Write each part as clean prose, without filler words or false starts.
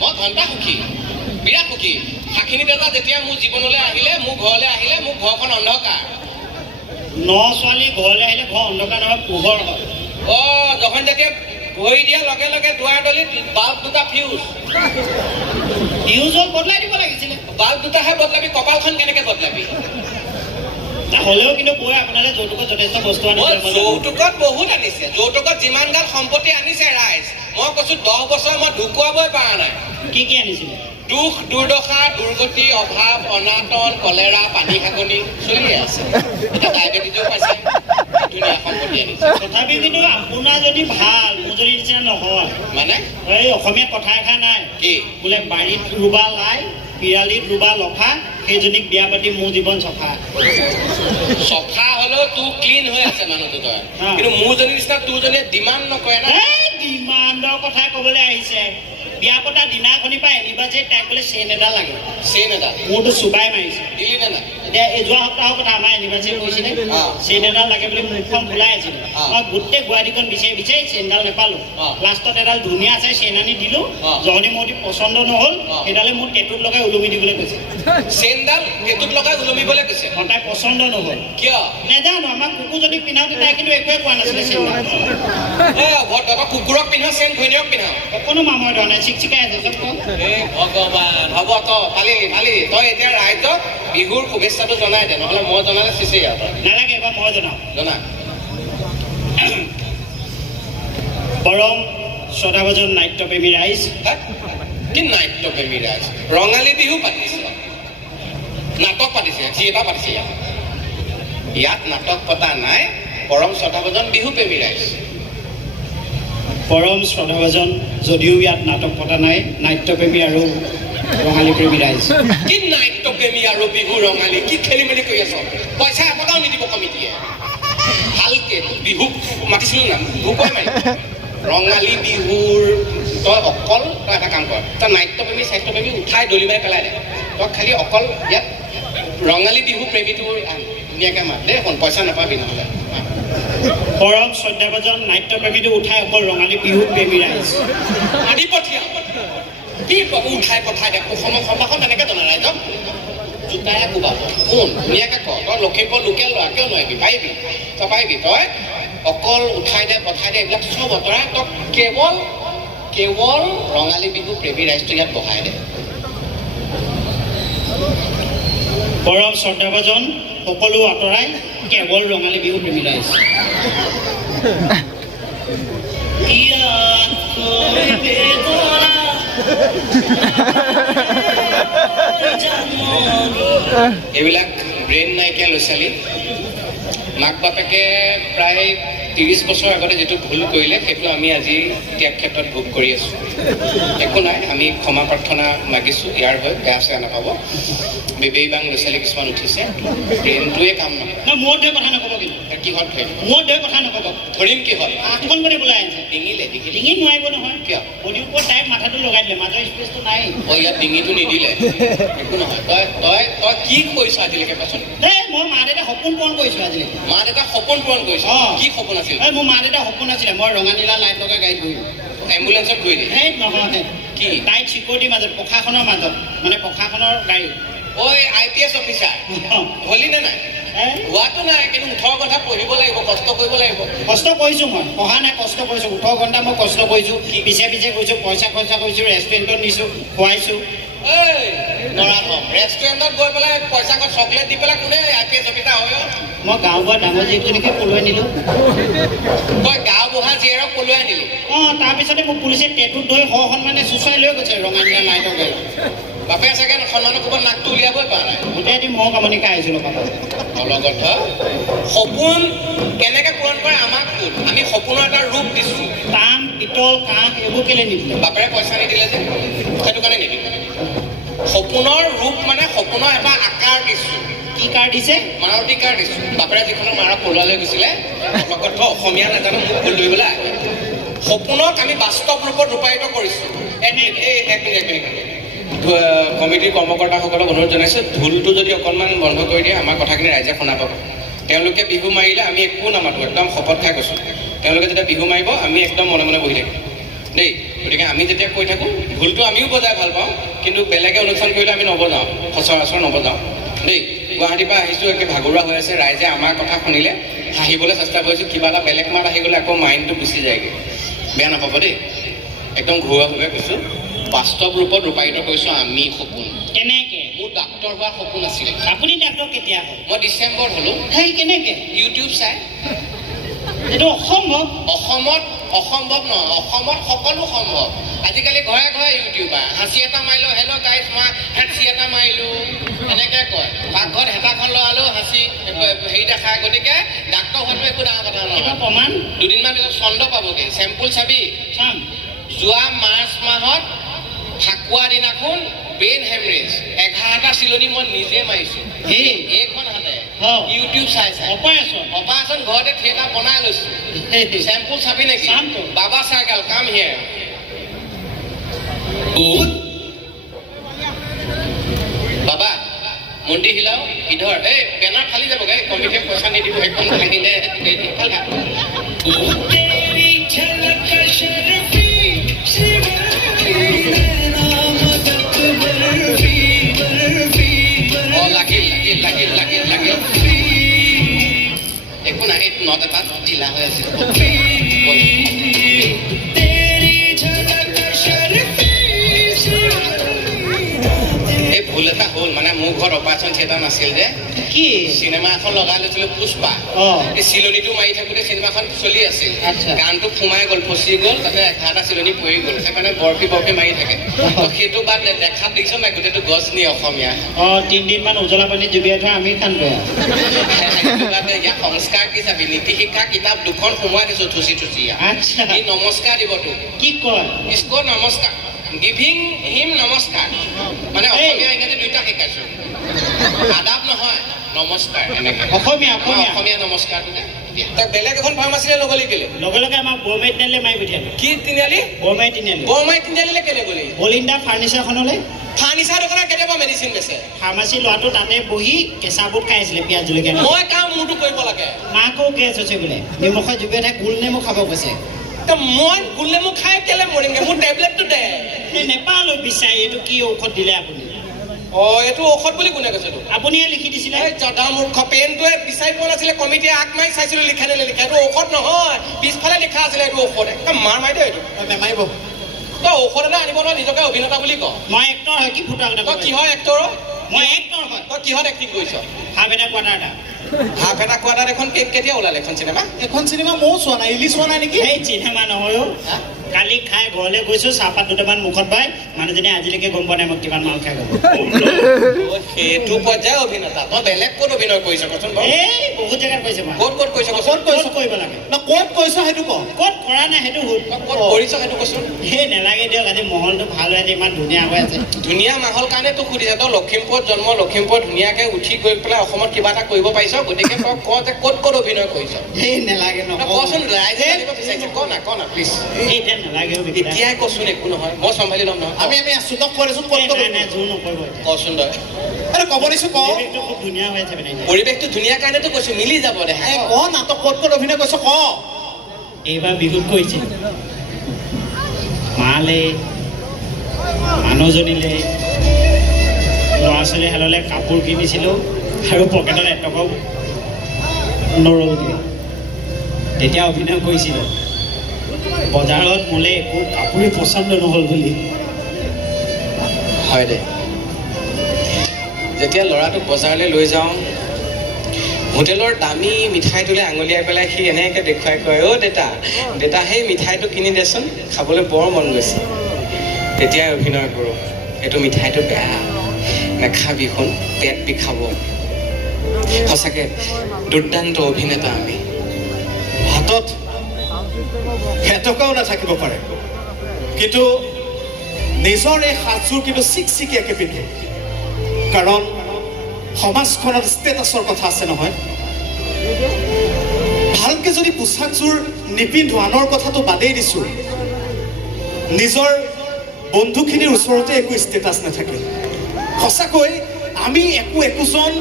মই ঘণ্টা সুখী, বিৰাট সুখী। সাক্ষিনী দাদা যেতিয়া মোৰ জীৱনলৈ আহিলে, মোৰ ঘৰলৈ আহিলে, মোৰ ঘৰখন অন্ধকাৰ। ন ছোৱালী ঘৰলৈ আহিলে ঘৰ অন্ধকাৰ নহয়, পোহৰ হয়। যখন যেতিয়া ভৰি দিয়াৰ লগে লগে দুৱাৰ দলিত বাল্ব দুটা ফিউজ ফিউজত বদলাই দিব লাগিছিলে। বাল্ব দুটাহে বদলাবি, কপালখন কেনেকে বদলাবি? হ'লেও কিন্তু বৌয়ে আপোনালে যৌতুকত যথেষ্ট বস্তু আনিছে। যৌতুকত বহুত আনিছে, যৌতুকত যিমান গাল সম্পত্তি আনিছে ৰাইজ, মই কৈছো 10 বছৰ মই ঢুকুৱাবই পৰা নাই। কি কি আনিছিলে? দুখ, দুৰ্দশা, দুৰ্গতি, অভাৱ, অনাটন, কলেৰা, পানী খাগনি চলিয়ে আছে। এতিয়া ডায়েবেটিছো পাইছে, ধুনীয়া সম্পত্তি আনিছে। তথাপিও কিন্তু আপোনাৰ যদি ভাল, মোৰ যদি নিচিনা নহয়। মানে এই অসমীয়াত কথা এষাৰ নাই কি বোলে, বাৰীত ৰুবা লাই, পিৰালিত ৰুবা লফা, সেইজনীক বিয়া পাতি মোৰ জীৱন চফা। চফা হলেও তোৰ ক্লিন হৈ আছে মানুহটো তই, কিন্তু মোৰজনী নিচিনা তোৰজনীয়ে ডিমাণ্ড নকৰে না। ডিমাণ্ডৰ কথা কবলৈ আহিছে। বিয়া পতা দিনাখনিৰ পৰা এনিভাৰ্চাৰী তাইক বোলে চেইন এডাল লাগে। চেইন এডাল মোৰতো চুবাই মাৰিছে। দিলি নে নাই? এতিয়া এই যোৱা সপ্তাহৰ কথা, আমাৰ এনিভাৰ্চাৰী কৰিছিলে, চেইন এডাল লাগে বুলি মুখখন ফুলাই আছিলে। মই গোটেই গুৱাহাটীখন বিচাৰি বিচাৰি চেইনডাল নাপালো। লাষ্টত এডাল ধুনীয়া চাই চেইন আনি দিলো। জহনী মোৰ পচন্দ নহল, সেইডালে মোৰ টেটুত লগাই ওলমি দিবলৈ কৈছে। চেইনডাল টেটুত লগাই ওলমিবলৈ কৈছে? তাই পচন্দ নহল। কিয়? নেজানো, আমাক কুকুৰ যদি পিন্ধাওতে তাই কিন্তু একোৱে কোৱা নাছিলে চেইনডাল। কুকুৰক পিন্ধাও, চেইন ঘৈণীয়েক পিন্ধাও, অকণো মাময় ধৰা নাই, চিকচিকাই আছে চব। ভগৱান, হ'ব তই পালি তই এতিয়া ৰাইজক বিহুৰ শুভেচ্ছাটো জনাই দে, নহলে মই জনালে চিচেই আৰু তই নালাগে, এবাৰ মই জনাওঁ। জনা। পৰম শ্ৰদ্ধাভাজন নাট্যপ্ৰেমী ৰাইজ, কি নাট্যপ্ৰেমী ৰাইজ? ৰঙালী বিহু পাতিছে, নাটক পাতিছে, থিয়েটাৰ পাতিছে। ইয়াত নাটক পতা নাই, পৰম শ্ৰদ্ধাভাজন বিহু প্ৰেমী ৰাইজ। পৰম শ্ৰদ্ধাভাজন যদিও ইয়াত নাটক পতা নাই, নাট্যপ্ৰেমী আৰু ৰঙালী প্ৰেমী ৰাইজ। কি নাট্যপ্ৰেমী আৰু বিহু ৰঙালী, কি খেলি মেলি কৰি আছ? পইচা এটকাও নিদিব কমিটিয়ে। ভালকে বিহু মাতিছিলো না, ভোকই মাৰি। ৰঙালী বিহুৰ তই এটা কাম কৰ, তই নাট্যপ্ৰেমী স্বাস্থ্যপ্ৰেমী উঠাই দলি মাৰি পেলাই দে। তই খালি অকল ইয়াত ৰঙালী বিহু প্ৰেমীটো ধুনীয়াকে মাত দে, এখন পইচা নাপাবি নহ'লে। পৰম শ্ৰদ্ধাভাজন নাট্যপ্ৰেমীটো উঠাই অকল ৰঙালী বিহু প্ৰেমী ৰাইজ আদি পঠিয়া। কি উঠাই পঠাই দে, সমাখন তেনেকে জনা ৰাইজক জোতাই কোবাব। শুন, ধুনীয়াকে ক, তই লখিমপুৰ লোকেল ল'ৰা, কিয় নোৱাৰিবি? পাৰিবি, তই পাৰিবি। তই অকল উঠাই দে পঠাই দে এইবিলাক চব অঁতৰাই তই কেৱল ৰঙালী বিহু প্ৰেমী ৰাইজটো ইয়াত বহাই দে। পৰম শ্ৰদ্ধাভাজন সকলো আঁতৰাই কেৱল ৰঙালী বিহু প্ৰেমী ৰাইজ। এইবিলাক ব্ৰেইন নাইকিয়া ল'ৰা ছোৱালী। মাক বাপেকে প্ৰায় 30 বছৰ আগতে যিটো ভুল কৰিলে, সেইটো আমি আজি ত্যাগ ক্ষেত্ৰত ভোগ কৰি আছোঁ। একো নাই, আমি ক্ষমা প্ৰাৰ্থনা মাগিছোঁ, ইয়াৰ হৈ বেয়া চেয়া নাপাব। বেবেইবাং ল'ৰা ছোৱালী কিছুমান উঠিছে, ব্ৰেইনটোৱে কাম নকৰে। মোৰ ধৰি কথা নক'ব, কিন্তু কিহত ধৰিম? মোৰ ধৰি কথা নক'ব। ধৰিম কিহত? আঠখন কৰি বোলাই আছে। ডিঙিলে ডিঙি নোৱাৰিব নহয়। কিয়? বডিৰ ওপৰত ডাইৰেক্ট মাথাটো লগাই দিলে, মাজৰ স্পেচটো নাই। ইয়াত ডিঙিটো নিদিলে একো নহয়। তই কি কৰিছ আজিলৈকে কচোন? মই মা দেউতা সপোন পূৰণ কৰিছোঁ আজিলৈকে। মা দেউতা সপোন পূৰণ কৰিছ? কি সপোন আছিল? মোৰ মা দেউতা সপোন আছিলে, মই ৰঙা নীলা লাইট লগাই গাড়ীত ঘূৰিম। এম্বুলেঞ্চত ঘূৰি দিম? সেই নহয়, কি টাইট চিকিউৰিটিৰ মাজত, প্ৰশাসনৰ মাজত, মানে প্ৰশাসনৰ গাড়ী। IPS অফিচাৰ হলি নে নাই? হোৱাটো নাই, কিন্তু 18 ঘণ্টা পঢ়িব লাগিব, কষ্ট কৰিব লাগিব। কষ্ট কৰিছোঁ, মই পঢ়া নাই, কষ্ট কৰিছোঁ। 18 ঘণ্টা মই কষ্ট কৰিছোঁ, পিছে পিছে গৈছোঁ, পইচা খৰচা কৰিছোঁ, ৰেষ্টুৰেণ্টত নিছোঁ, খুৱাইছোঁ। ৰেষ্টুৰেণ্টত গৈ পেলাই পইচা চকলেট দি পেলাই কোনে IPS অফিচাৰ হয়? মই গাঁও বুঢ়া ডাঙৰ জীয়েকজনীকে পলুৱাই নিলোঁ। তই গাঁও বুঢ়া জীয়েৰক পলুৱাই নিলি? তাৰপিছতে মোক পুলিচে টেটুত ধৰি সন্মানে চুচুৱাই লৈ গৈছে ৰঙা নীলা লাইটৰ গাড়ী। বাপে চাগে সন্মানৰ কোবত নাকটো উলিয়াবই পৰা নাই। গোটেই দিন মহ কামনি খাই আহিছিলোঁ পাপা। অলগত সপোন কেনেকে পূৰণ কৰে আমাক কোন? আমি সপোনৰ এটা ৰূপ দিছোঁ। তাম, পিতল, কাঁহ এইবোৰ কেলে নিদিলে? বাপেৰে পইচা নিদিলে যে, সেইটো কাৰণে নিদিলে। সপোনৰ ৰূপ মানে সপোনৰ এটা আকাৰ দিছোঁ। কি কাৰ দিছে? মাৰুতি কাৰ দিছোঁ। বাপেৰে যিখনৰ মাৰক পলুৱাই লৈ গৈছিলে, অলগত অসমীয়া নাজানো, মোক ভুল ধৰিবলৈ আহে। সপোনক আমি বাস্তৱ ৰূপত ৰূপায়িত কৰিছোঁ। এক মিনিট কমিটিৰ কৰ্মকৰ্তাসকলক অনুৰোধ জনাইছোঁ, ঢোলটো যদি অকণমান বন্ধ কৰি দিয়ে আমাৰ কথাখিনি ৰাইজে শুনা পাব। তেওঁলোকে বিহু মাৰিলে আমি একো নামাতো, একদম শপত খাই কৈছোঁ। তেওঁলোকে যেতিয়া বিহু মাৰিব আমি একদম মনে মনে বহি থাকিম দেই। গতিকে আমি যেতিয়া কৈ থাকোঁ ঢোলটো আমিও বজাই ভাল পাওঁ, কিন্তু বেলেগে অনুষ্ঠান কৰিলে আমি নবজাওঁ, সচৰাচৰ নবজাওঁ দেই। গুৱাহাটীৰ পৰা আহিছোঁ, একে ভাগৰুৱা হৈ আছে, ৰাইজে আমাৰ কথা শুনিলে হাঁহিবলৈ চেষ্টা কৰিছোঁ, কিবা এটা বেলেগ মাত আহি গ'লে আকৌ মাইণ্ডটো গুচি যায়গৈ, বেয়া নাপাব দেই। একদম ঘৰুৱাভাৱে কৈছোঁ, বাস্তৱ ৰূপত ৰূপায়িত কৰিছোঁ আমি সপোন। কেনেকে? মোৰ ডাক্তৰ হোৱাৰ সপোন আছিলে। আপুনি ডাক্তৰ কেতিয়া হ'ল? মই ডিচেম্বৰত হ'লোঁ। সেই কেনেকে? ইউটিউব চাই। এইটো অসম্ভৱ। অসম্ভৱ নহয়, অসমত সকলো সম্ভৱ। আজিকালি ঘৰে ঘৰে ইউটিউবাৰ। হাঁচি এটা মাৰিলোঁ, হেল্ল' গাইজ মই হাঁচি এটা মাৰিলোঁ, এনেকৈ কয়। পাকঘৰত হেতাখন লগালেও হাঁচি হেৰি দেখায়। গতিকে ডাক্তৰ হোৱাটো একো ডাঙৰ কথা নহয়। প্ৰমাণ দুদিনমান পিছত চন্দ্ৰ পাবগৈ। চেম্পুল চাবি, চাম। যোৱা মাৰ্চ মাহত ফাকুৱা দিনাখন ব্ৰেইন হেমৰেজ 11টা চিলনি মই নিজে মাৰিছোঁ এইখন হাতে, ইউটিউব চাই চাই। অপাৰেশ্যন ঘৰতে থিয়েটাৰ বনাই লৈছোঁ। চেম্পুল চাবি নেকি? বাবা চাইকেল কাম হিয়াৰ। বাবা মন্দিৰ হিলাও ইধৰ, এই বেনাৰ খালি যাবগৈ, কমিটিয়ে পইচা নিদিব, সেইখন ভাঙিলে লাগিল একো নাই। নট এটা ঢিলা হৈ আছিল। এই ভুল এটা হ'ল, মানে মোৰ ঘৰত অপাৰেশ্যন থিয়েটাৰ নাছিল যে, কি চিনেমা এখন লগাই লৈছিলোঁ পুষ্পা। এই চিলনিটো মাৰি থাকোঁতে চিনেমাখন চলি আছিল, গানটো সোমাই গ'ল, ফচি গ'ল, তাতে 11টা চিলনি পৰি গ'ল। সেইকাৰণে বৰফি মাৰি থাকে। সেইটো বাদ দেখাত দেখিছ নাই গোটেইটো গছ নি অসমীয়া। 3 দিনমান উজলা পানীত জুবিয়াই থোৱা আমি কাম কৰা। ইয়াত সংস্কাৰ কি চাবি, নীতি শিক্ষা কিতাপ 2খন সোমোৱাই দিছোঁ থুচি ই নমস্কাৰ দিবতো। কি কয়? ইস্কো নমস্কাৰ, গিভিং হিম নমস্কাৰ, মানে অসমীয়া ইংৰাজী দুইটা শিকাইছোঁ। আদাব নহয়, নমস্কাৰ এনেকৈ অসমীয়া নমস্কাৰটো। তই বেলেগ এখন ফাৰ্মাচীলৈ নগলি কেলে? লগে আমাক বৰমাৰী তিনিআলি মাৰি পঠিয়ালে। কি তিনিআলি? বৰমাৰী তিনিআলিলৈ কেলে গলি? বলিন্দা ফাৰ্নিচাৰখনলৈ। ফাৰ্নিচাৰ দোকানত কেতিয়াবা মেডিচিন বেচে? ফাৰ্মাচী ল'ৰাটো তাতে বহি কেঁচা বুট খাই আছিলে, পিঁয়াজ জলকীয়া। মই কাম মোৰটো কৰিব লাগে। মাকো গেছ হৈছে বোলে, নিমখত জুবিয়াই থাক, গোল নেমু খাব কৈছে। মই গোল নেমু খাই কেলে মৰিমগৈ? মোৰ টেবলেটটো দে। নেপালোঁ বিচাৰি, এইটো কি ঔষধ দিলে আপুনি? এইটো ঔষধ বুলি কোনে কৈছে? আপুনিয়ে লিখি দিছিলে। জদা মূৰ্খ, পেনটোৱে বিচাৰি পোৱা নাছিলে, কমিটিয়ে আগ মাৰি চাইছিলোঁ লিখা নে নিলিখা। এইটো ঔষধ নহয়, পিছফালে লিখা আছিলে এইটো ঔষধ। একদম মাৰ মাৰি দে, এইটো নেমাৰিব। তই ঔষধ এটা আনিব নহয়, নিজকে অভিনেতা বুলি ক। মই এক্টৰ হয়, কি ফুটা কথা। তই কিহৰ এক্টৰ? মই এক্টৰ হয়। তই কিহত এক্টিং কৰিছ? হাফ এটা কোৱাৰ্টাৰ এটা। হাফ এটা কোৱাৰ্টাৰ এখন কেতিয়া ওলালে এখন চিনেমা? এখন চিনেমা ময়ো চোৱা নাই, ৰিলিজ হোৱা নাই নেকি? সেই চিনেমা নহয় অ'। কালি খাই ঘৰলৈ গৈছোঁ, চাহপাত দুটামান মুখত পাই মানুহজনী আজিলৈকে গম পোৱা নাই মই কিমান মাল খাই গ'ল। সেইটো পৰ্যায়ৰ অভিনেতা। তই বেলেগ ক'ত অভিনয় কৰিছ কচোন? এই বহুত জেগাত কৰিছে মই। ক'ত কৰিছ? ক'ত কৰিব লাগে? ক'ত কৈছ সেইটো ক। ক'ত কৰা নাই সেইটো হ'ল। ক'ত কৰিছ সেইটো কচোন? সেই নেলাগে দিয়ক, আজি মহলটো ভাল হৈ আছে, ইমান ধুনীয়া হৈ আছে। ধুনীয়া মাহল কাৰণে তোক সুধিছে। তই লখিমপুৰত জন্ম, লখিমপুৰত ধুনীয়াকৈ উঠি গৈ পেলাই অসমত কিবা এটা কৰিব পাৰিছ, গতিকে তই ক যে ক'ত অভিনয় কৰিছ? সেই নেলাগে কচোন, ৰাইজে জানিব বিচাৰিছে। ক না প্লিজ। নালাগে এতিয়াই কচোন, একো নহয়, মই চম্ভালি ল'ম নহয়। আমি আছোঁ, তই কৈ দেচোন, ক'ত জোৰ নকৰিব। কচোন তই। ক'ব দিছোঁ ক। পৰিৱেশটো খুব ধুনীয়া হৈ আছে। পৰিৱেশটো ধুনীয়া কাৰণেতো কৈছোঁ, মিলি যাব দে। ক না, তই ক'ত অভিনয় কৰিছ ক। এইবাৰ বিহুত কৰিছিল মালে, মানুহজনীলে, ল'ৰা ছোৱালী হাললৈ কাপোৰ কিনিছিলোঁ আৰু পকেটত এটকাও নৰলগৈ। তেতিয়া অভিনয় কৰিছিলোঁ। বজাৰত মোলে একো কাপোৰেই পচন্দ নহ'ল বুলি। হয় দে, যেতিয়া ল'ৰাটোক বজাৰলৈ লৈ যাওঁ, হোটেলৰ দামী মিঠাইটোলৈ আঙুলিয়াই পেলাই সি এনেকৈ দেখুৱাই কয়, অ' দেতা সেই মিঠাইটো কিনি দেচোন, খাবলৈ বৰ মন গৈছে। তেতিয়াই অভিনয় কৰোঁ, এইটো মিঠাইটো বেয়া, নাখাবি শুন, পেট বিষাব। সঁচাকৈ দুৰ্দান্ত অভিনেতা আমি। হাতত এটকাও নাথাকিব পাৰে, কিন্তু নিজৰ এই সাজযোৰ কিন্তু চিকচিকীয়াকৈ পিন্ধো, কাৰণ সমাজখনত ষ্টেটাছৰ কথা আছে নহয়। ভালকৈ যদি পোচাকযোৰ নিপিন্ধো, আনৰ কথাটো বাদেই দিছোঁ, নিজৰ বন্ধুখিনিৰ ওচৰতে একো ষ্টেটাছ নাথাকে। সঁচাকৈ আমি একোজন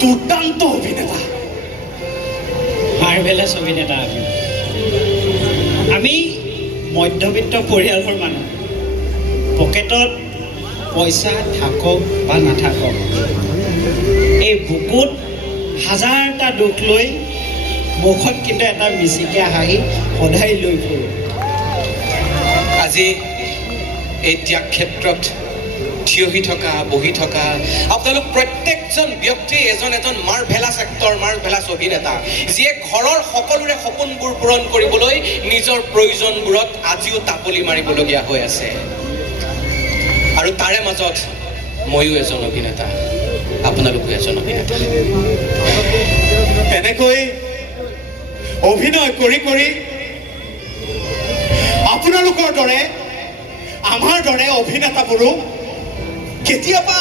দুৰ্দান্ত অভিনেতা, মাৰ্ভেলাছ অভিনেতা। আমি মধ্যবিত্ত পৰিয়ালৰ মানুহ, পকেটত পইচা থাকক বা নাথাকক, এই বুকুত হাজাৰটা দুখ লৈ মুখত কিন্তু এটা মিচিকে হাঁহি সদায় লৈ ফুৰোঁ। আজি এই ত্যাগ ক্ষেত্ৰত থিয় হৈ থকা, বহি থকা আপোনালোক প্ৰত্যেকজন ব্যক্তি এজন এজন মাৰ্ভেলাছ এক্টৰ, মাৰ্ভেলাছ অভিনেতা, যিয়ে ঘৰৰ সকলোৰে সপোনবোৰ পূৰণ কৰিবলৈ নিজৰ প্ৰয়োজনবোৰত আজিও তাপলি মাৰিবলগীয়া হৈ আছে। আৰু তাৰে মাজত ময়ো এজন অভিনেতা, আপোনালোকো এজন অভিনেতা। এনেকৈ অভিনয় কৰি কৰি আপোনালোকৰ দৰে, আমাৰ দৰে অভিনেতাবোৰো কেতিয়াবা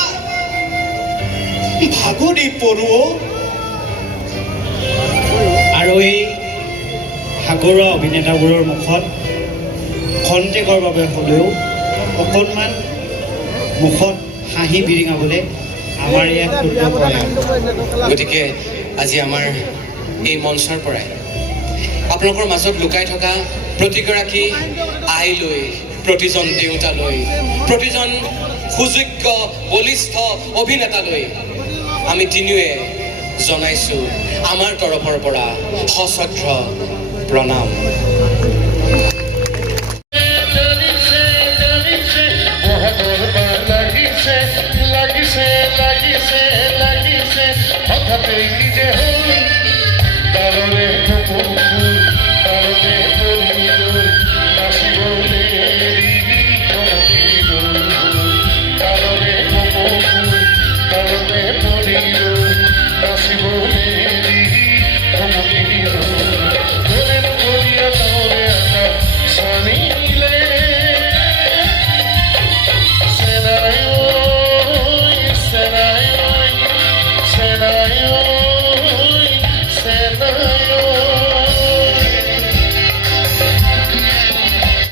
ভাগৰি পৰোঁ। আৰু এই সাগৰুৱা অভিনেতাবোৰৰ মুখত খন্তেকৰ বাবে হ'লেও অকণমান মুখত হাঁহি বিৰিঙাবলৈ আমাৰ ইয়াত ক্ষুদ্ৰ প্ৰয়াস। গতিকে আজি আমাৰ এই মঞ্চৰ পৰাই আপোনালোকৰ মাজত লুকাই থকা প্ৰতিগৰাকী আইলৈ, প্ৰতিজন দেউতালৈ, প্ৰতিজন সুযোগ্য বলিষ্ঠ অভিনেতালৈ আমি তিনিওৱে জনাইছোঁ আমাৰ তৰফৰ পৰা সশ্ৰদ্ধ প্ৰণাম। Nasibole